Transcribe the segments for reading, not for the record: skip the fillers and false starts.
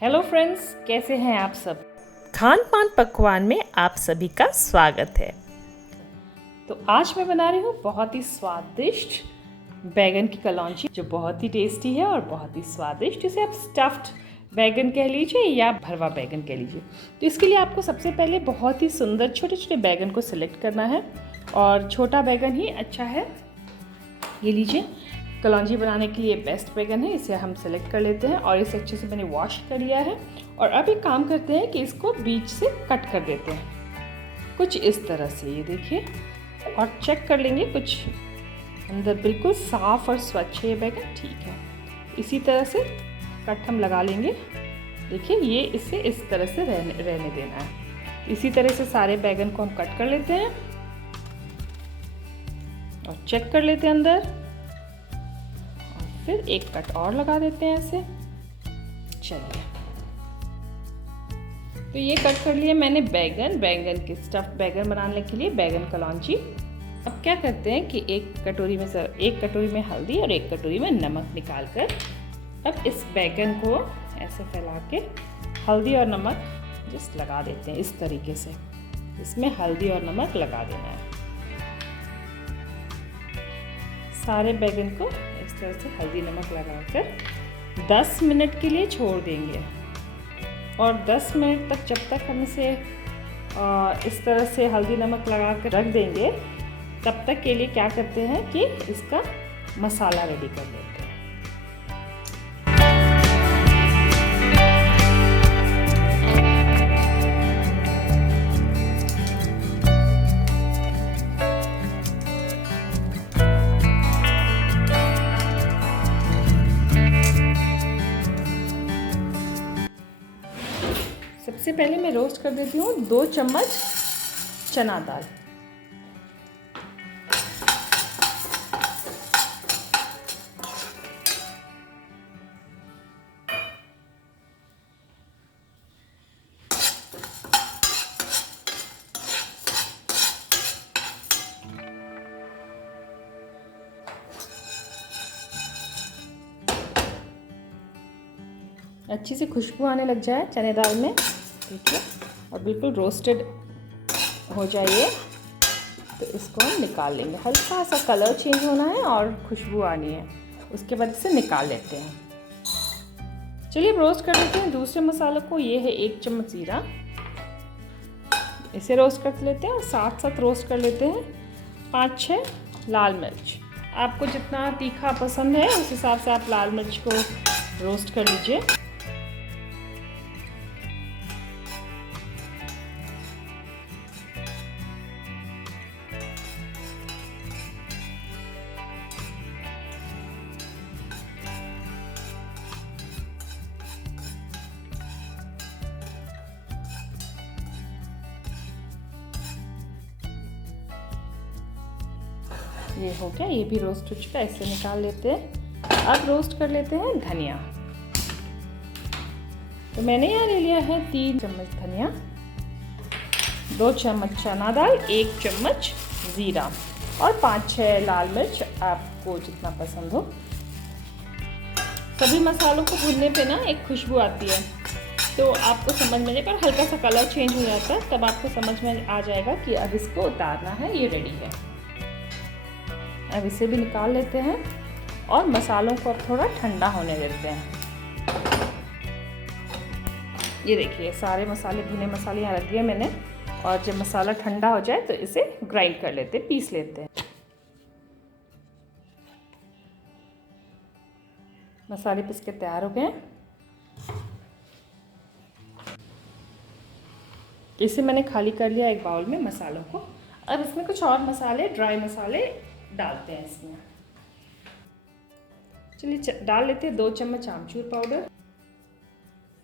Hello friends, कैसे हैं आप सब। खान पान पकवान में आप सभी का स्वागत है। तो आज मैं बना रही हूँ बहुत ही स्वादिष्ट बैगन की कलौंजी, जो बहुत ही टेस्टी है और बहुत ही स्वादिष्ट। इसे आप स्टफ्ड बैगन कह लीजिए या भरवा बैगन कह लीजिए। तो इसके लिए आपको सबसे पहले बहुत ही सुंदर छोटे छोटे बैगन को सिलेक्ट करना है, और छोटा बैगन ही अच्छा है। ये लीजिए, कलौंजी बनाने के लिए बेस्ट बैगन है। इसे हम सेलेक्ट कर लेते हैं और इसे अच्छे से मैंने वॉश कर लिया है। और अब एक काम करते हैं कि इसको बीच से कट कर देते हैं, कुछ इस तरह से। ये देखिए, और चेक कर लेंगे कुछ अंदर बिल्कुल साफ़ और स्वच्छ है ये बैगन। ठीक है, इसी तरह से कट हम लगा लेंगे। देखिए, ये इसे इस तरह से रहने देना है। इसी तरह से सारे बैगन को हम कट कर लेते हैं और चेक कर लेते हैं अंदर। फिर एक कट और लगा देते हैं ऐसे। चलिए, तो ये कट कर लिए मैंने बैगन के स्टफ्ड बैगन बनाने के लिए बैगन कलौंजी। अब क्या करते हैं कि एक कटोरी में हल्दी और एक कटोरी में नमक निकालकर अब इस बैगन को ऐसे फैला के हल्दी और नमक जस्ट लगा देते हैं इस तरीके से। इसमें हल्दी और नमक लगा देना है। सारे बैगन को इस तरह से हल्दी नमक लगाकर 10 मिनट के लिए छोड़ देंगे। और 10 मिनट तक, जब तक हम इसे इस तरह से हल्दी नमक लगा कर रख देंगे, तब तक के लिए क्या करते हैं कि इसका मसाला रेडी कर लेते हैं। सबसे पहले मैं रोस्ट कर देती हूँ 2 चम्मच चना दाल। अच्छी सी खुशबू आने लग जाए चने दाल में, देखिए, और बिल्कुल रोस्टेड हो जाइए, तो इसको हम निकाल लेंगे। हल्का सा कलर चेंज होना है और खुशबू आनी है, उसके बाद इसे निकाल लेते हैं। चलिए, अब रोस्ट कर लेते हैं दूसरे मसालों को। ये है 1 चम्मच जीरा, इसे रोस्ट कर लेते हैं और साथ साथ रोस्ट कर लेते हैं 5-6 लाल मिर्च। आपको जितना तीखा पसंद है उस हिसाब से आप लाल मिर्च को रोस्ट कर लीजिए। ये हो गया, ये भी रोस्ट हो चुका है, इसे निकाल लेते हैं। अब रोस्ट कर लेते हैं धनिया। तो मैंने यहाँ ले लिया है 3 चम्मच धनिया, 2 चम्मच चना दाल, 1 चम्मच ज़ीरा और 5-6 लाल मिर्च, आपको जितना पसंद हो। सभी मसालों को भूनने पे ना एक खुशबू आती है, तो आपको समझ में आएगा। हल्का सा कलर चेंज हो जाता है, तब आपको समझ में आ जाएगा कि अब इसको उतारना है, ये रेडी है। अब इसे भी निकाल लेते हैं और मसालों को अब थोड़ा ठंडा होने देते हैं। ये देखिए, सारे मसाले, भुने मसाले यहाँ रख दिए मैंने, और जब मसाला ठंडा हो जाए तो इसे ग्राइंड कर लेते हैं, पीस लेते हैं। मसाले पीस के तैयार हो गए। इसे मैंने खाली कर लिया एक बाउल में मसालों को। अब इसमें कुछ और मसाले, ड्राई मसाले डालते हैं इसमें। चलिए, डाल लेते हैं 2 चम्मच आमचूर पाउडर।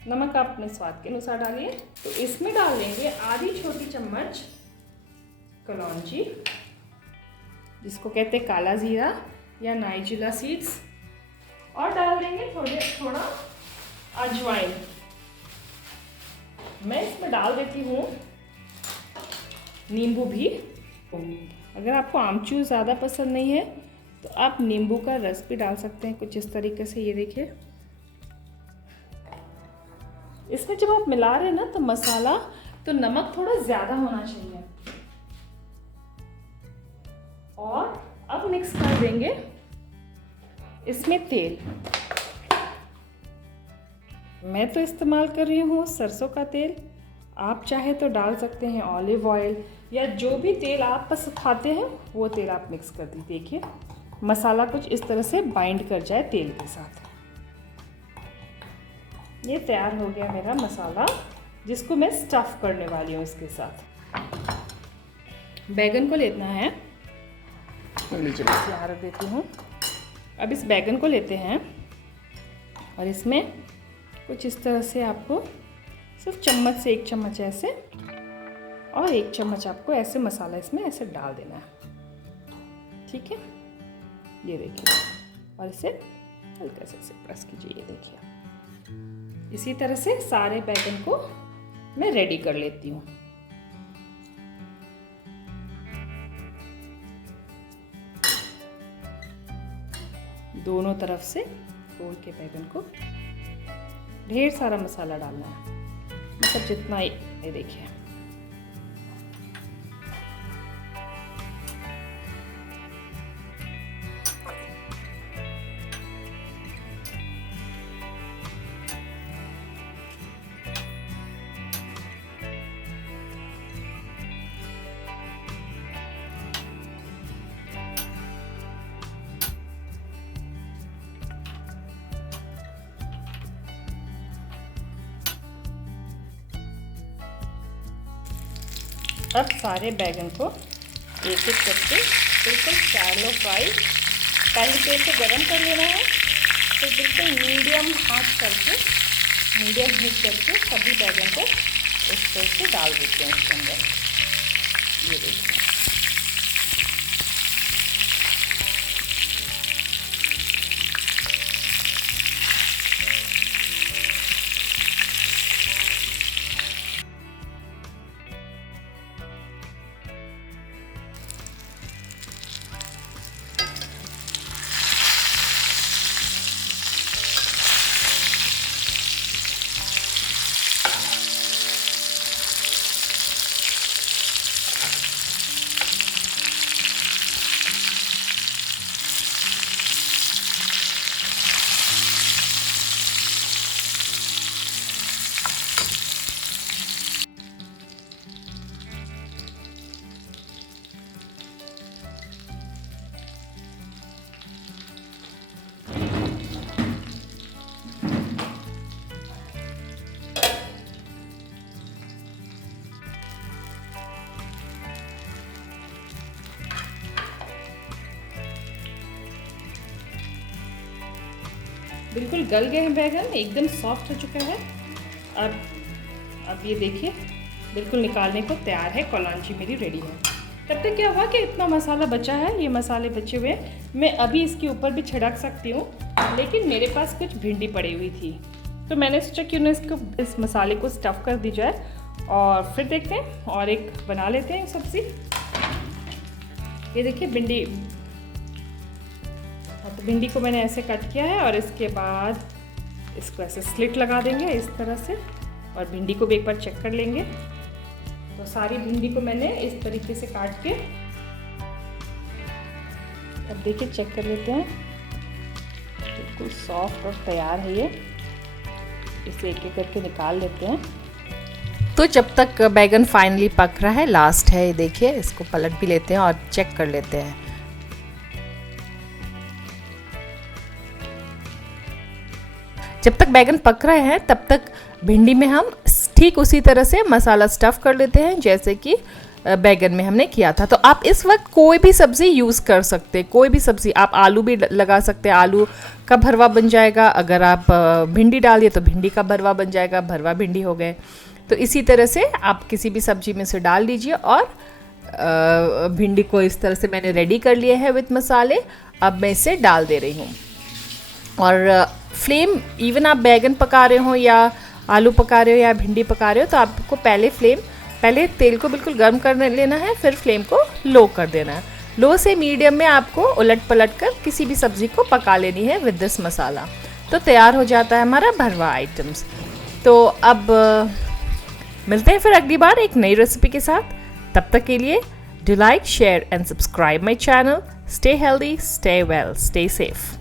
नमक आप अपने स्वाद के अनुसार डालिए। तो इसमें डाल लेंगे आधी छोटी चम्मच कलौंजी, जिसको कहते हैं काला जीरा या नाइजिला सीड्स, और डाल देंगे थोड़ा अजवाइन। मैं इसमें डाल देती हूँ नींबू भी। अगर आपको आमचूर ज़्यादा पसंद नहीं है तो आप नींबू का रस भी डाल सकते हैं, कुछ इस तरीके से। ये देखिए, इसमें जब आप मिला रहे हैं ना तो मसाला तो नमक थोड़ा ज़्यादा होना चाहिए। और अब मिक्स कर देंगे इसमें तेल। मैं तो इस्तेमाल कर रही हूँ सरसों का तेल, आप चाहे तो डाल सकते हैं ऑलिव ऑयल या जो भी तेल आप पसंद खाते हैं वो तेल आप मिक्स कर दीजिए। देखिए मसाला कुछ इस तरह से बाइंड कर जाए तेल के साथ। ये तैयार हो गया मेरा मसाला, जिसको मैं स्टफ़ करने वाली हूँ इसके साथ। बैगन को लेना है, यहाँ रख देती हूँ। अब इस बैगन को लेते हैं और इसमें कुछ इस तरह से आपको सिर्फ चम्मच से 1 चम्मच ऐसे और 1 चम्मच आपको ऐसे मसाला इसमें ऐसे डाल देना है। ठीक है, ये देखिए, और इसे हल्का से प्रेस कीजिए। ये देखिए, इसी तरह से सारे बैगन को मैं रेडी कर लेती हूँ। दोनों तरफ से तोड़ के बैगन को ढेर सारा मसाला डालना है, मतलब जितना ये देखिए। अब सारे बैगन को एक एक करके बिल्कुल शैलो फ्राई, पहले तेल को गरम कर लेना है, तो बिल्कुल मीडियम हीट करके सभी बैगन को इस तरह से डाल देते हैं इसके अंदर। ये देखिए, बिल्कुल गल गए हैं बैगन, एकदम सॉफ्ट हो चुका है। अब ये देखिए बिल्कुल निकालने को तैयार है। कलौंजी मेरी रेडी है। तब तक क्या हुआ कि इतना मसाला बचा है, ये मसाले बचे हुए मैं अभी इसके ऊपर भी छिड़क सकती हूँ, लेकिन मेरे पास कुछ भिंडी पड़ी हुई थी, तो मैंने सोचा क्यों ना इस मसाले को स्टफ़ कर दी जाए और फिर देखते हैं और एक बना लेते हैं सब्ज़ी। ये देखिए भिंडी, तो भिंडी को मैंने ऐसे कट किया है और इसके बाद इसको ऐसे स्लिट लगा देंगे इस तरह से, और भिंडी को भी एक बार चेक कर लेंगे। तो सारी भिंडी को मैंने इस तरीके से काट के, अब देखिए चेक कर लेते हैं, बिल्कुल सॉफ्ट और तैयार है ये। इसे एक एक करके निकाल लेते हैं। तो जब तक बैगन फाइनली पक रहा है, लास्ट है, ये देखिए, इसको पलट भी लेते हैं और चेक कर लेते हैं। जब तक बैगन पक रहे हैं तब तक भिंडी में हम ठीक उसी तरह से मसाला स्टफ़ कर लेते हैं जैसे कि बैगन में हमने किया था। तो आप इस वक्त कोई भी सब्ज़ी यूज़ कर सकते हैं, कोई भी सब्ज़ी, आप आलू भी लगा सकते हैं, आलू का भरवा बन जाएगा। अगर आप भिंडी डालिए तो भिंडी का भरवा बन जाएगा, भरवा भिंडी हो गए। तो इसी तरह से आप किसी भी सब्ज़ी में से डाल दीजिए। और भिंडी को इस तरह से मैंने रेडी कर लिया है विथ मसाले। अब मैं इसे डाल दे रही हूँ। और फ्लेम, इवन आप बैगन पका रहे हो या आलू पका रहे हो या भिंडी पका रहे हो, तो आपको पहले तेल को बिल्कुल गर्म कर लेना है, फिर फ्लेम को लो कर देना है। लो से मीडियम में आपको उलट पलट कर किसी भी सब्ज़ी को पका लेनी है विद दिस मसाला। तो तैयार हो जाता है हमारा भरवा आइटम्स। तो अब मिलते हैं फिर अगली बार एक नई रेसिपी के साथ। तब तक के लिए do like, share and subscribe my channel. Stay healthy, stay well, stay safe.